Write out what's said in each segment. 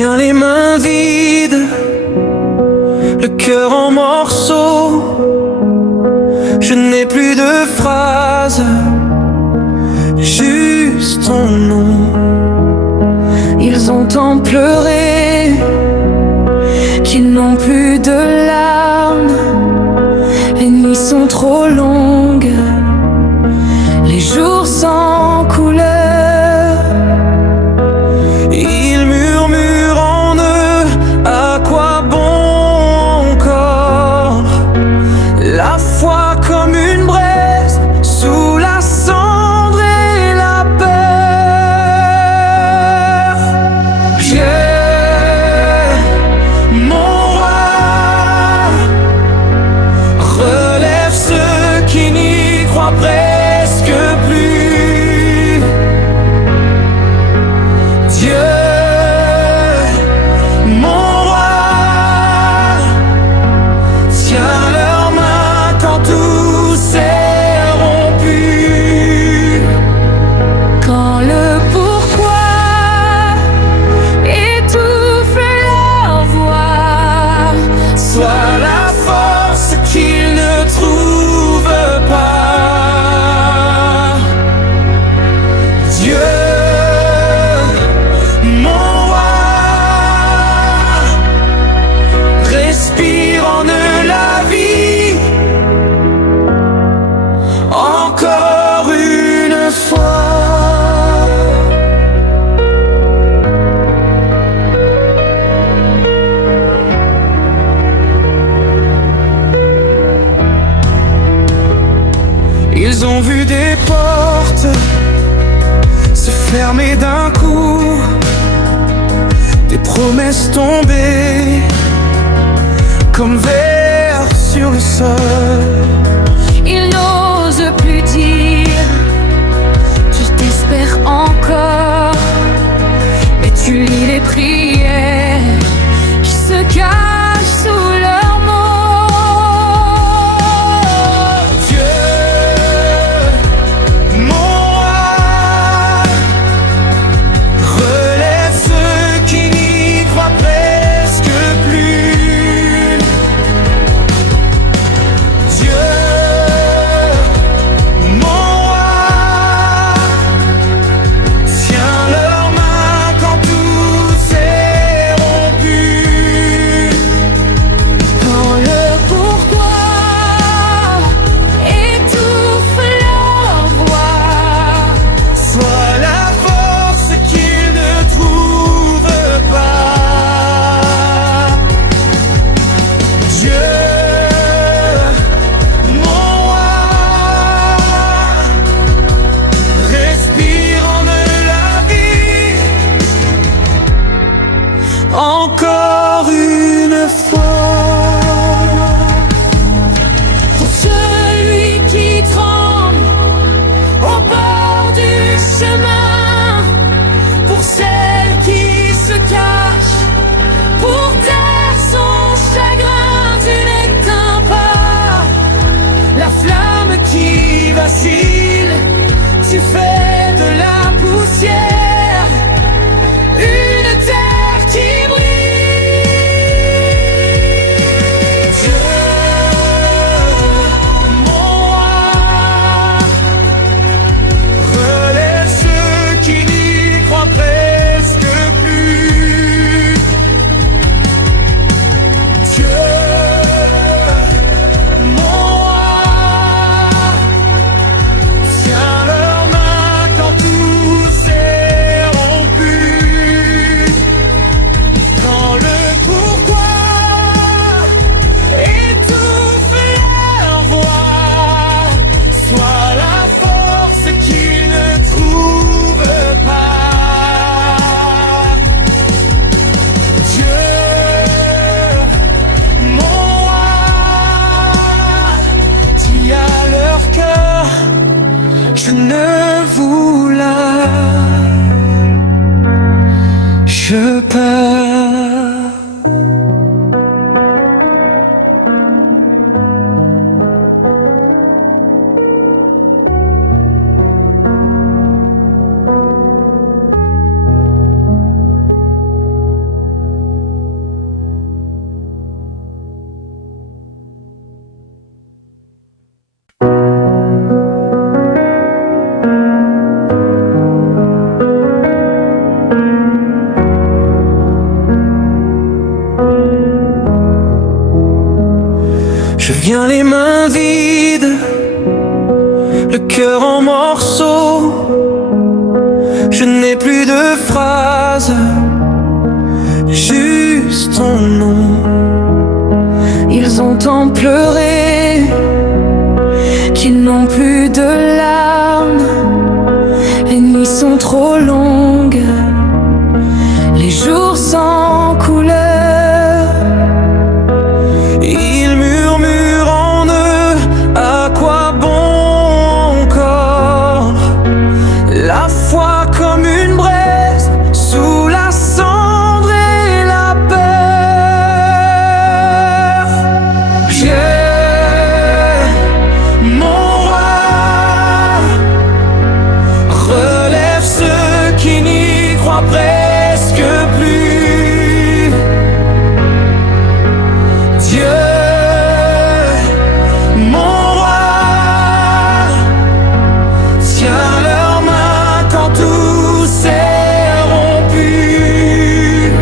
viens les mains vides, le cœur en morceaux. Je n'ai plus de phrases, juste ton nom. Ils ont tant pleuré qu'ils n'ont plus de larmes. Les nuits sont trop longues, les jours sans couleur. Ils murmurent en eux, à quoi bon encore? La foi comme une braise, sous la cendre et la peur. Dieu, mon roi, relève ceux qui n'y croient presque plus. Dieu, mon roi, tiens leurs mains quand tout s'est rompu. Quand le pourquoi étouffe leur voix, Sois la force qu'ils ne trouvent pas. Dieu, mon roi, respire en eux la vie. Encore une fois. Ils ont vu des portes se fermer d'un coup, des promesses tomber comme vers sur le sol. ils n'osent plus dire qu'ils t'espèrent encore. Mais tu lis les prières qui se cachent sous leurs mots. Dieu, mon roi, relève ceux qui n'y croient presque plus. Je viens les mains vides, le cœur en morceaux. Je n'ai plus de phrases, juste ton nom. Ils ont tant pleuré qu'ils n'ont plus de larmes. Les nuits sont trop longues, les jours sans couleur. Ils murmurent en eux, à quoi bon encore? La foi comme une braise, sous la cendre et la peur. Dieu, mon roi, relève ceux qui n'y croient presque plus. Dieu, mon roi, tiens leurs mains quand tout s'est rompu.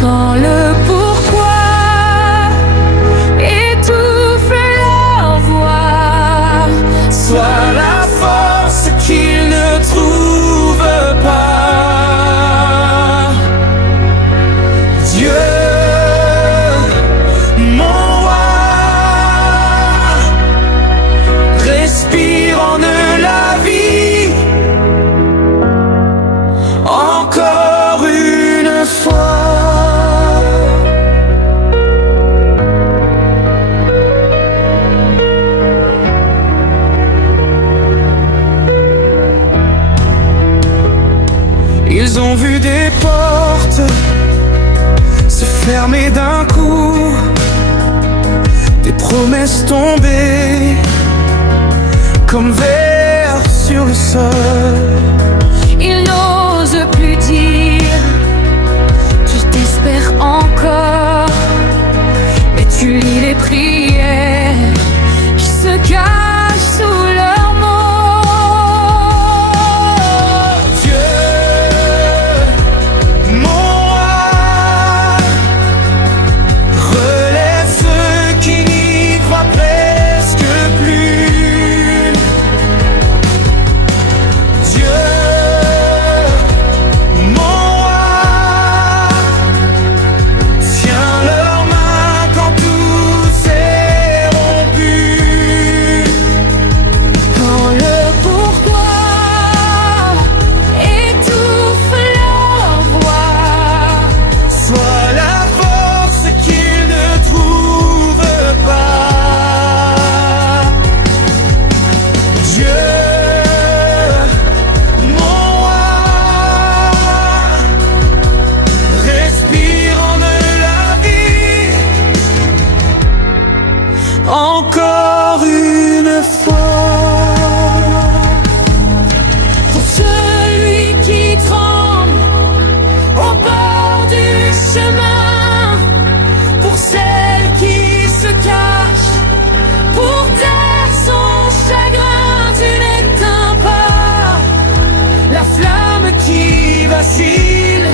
Quand le pourquoi étouffe leur voix, Sois la force qu'ils ne trouvent pas. Dieu, mon roi, respire en eux la vie. Encore une fois. Ils ont vu des portes se fermer d'un coup, des promesses tomber comme vers sur le sol. ils n'osent plus dire qu'ils t'espèrent encore. Mais tu lis les prières qui se cachent sous leurs mots. Dieu, mon roi, relève ceux qui n'y croient presque plus. Dieu, mon roi, tiens leurs mains quand tout s'est rompu. Quand le pourquoi étouffe leur voix, Sois la force qu'ils ne trouvent pas. Dieu, mon roi, respire en eux la vie. Encore une fois. pour celui qui tremble au bord du chemin, pour celle qui se cache, pour taire son chagrin, tu n'éteins pas La flamme qui vacille,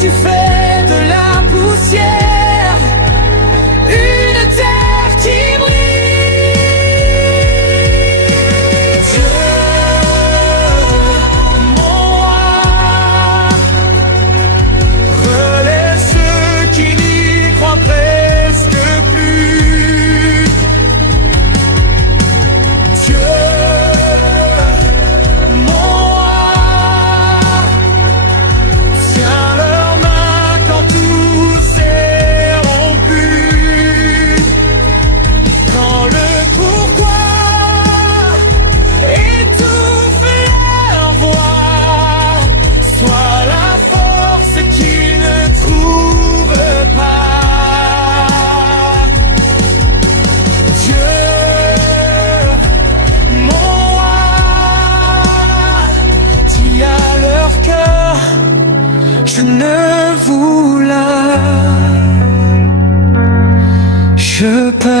tu fais de la poussière une terre qui brille. Dieu, mon roi, relève ceux qui n'y croient presque plus. Dieu, mon roi, tiens leurs mains quand tout s'est rompu. Quand le pourquoi étouffe leur voix, sois la force qu'ils ne trouvent pas. Dieu, mon roi, dis à leur cœur, je ne vous lâche pas.